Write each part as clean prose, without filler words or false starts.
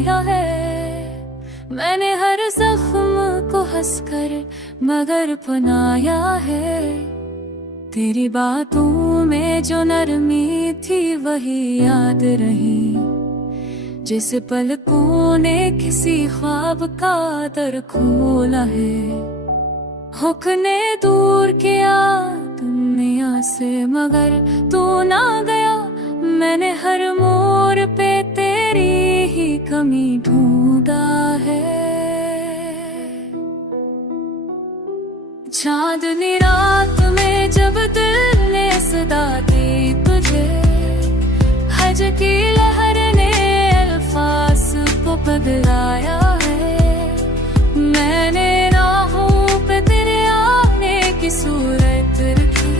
बनाया है। मैंने हर जख्म को हंसकर मगर बनाया है। तेरी बातों में जो नरमी थी वही याद रही, जिस पलकों ने किसी ख्वाब का दर खोला है। हुक्ने दूर किया दुनिया से मगर तू ना गया। मैंने हर मोड़ पे तेरी ही कमी ढूंढा है। चांदनी रात में जब दिल ने सदा दी तुझे, हज की लहर ने अल्फाज को बदलाया है। मैंने राहों पे तेरे आने की सूरत रखी,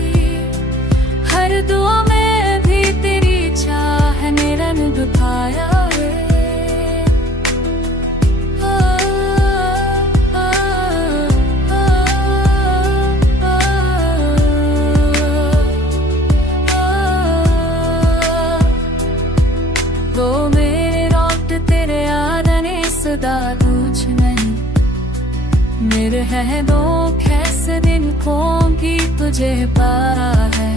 हर दुआ में भी तेरी चाह ने रंग दिखाया है। तो मेरे रोट तेरे याद ने सदा कुछ नहीं, मेरे है दो कैसे दिन को भी तुझे पारा है।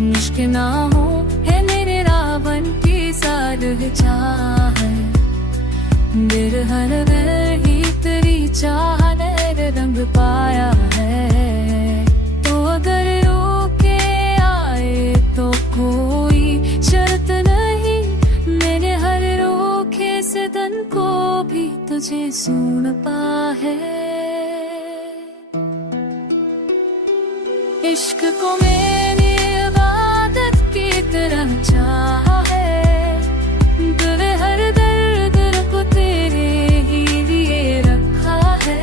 मुश्किल ना हो है मेरे रावण की साल चाह है। मेरे हर दिल ही तेरी चाह ने रंग पाया है। तो अगर रोके आए तो कोई शर्त नहीं, मेरे हर रोके से तन को भी तुझे सुन पा है। इश्क को मैंने इबादत की तरह चाहा है। दिल हर दर्द को तेरे ही लिए रखा है।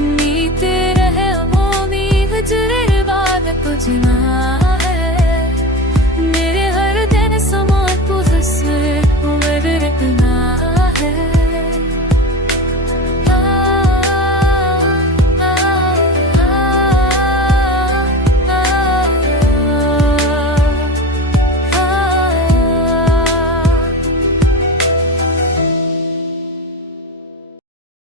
नीते रहे मोमी हजरे बाद को जिना है।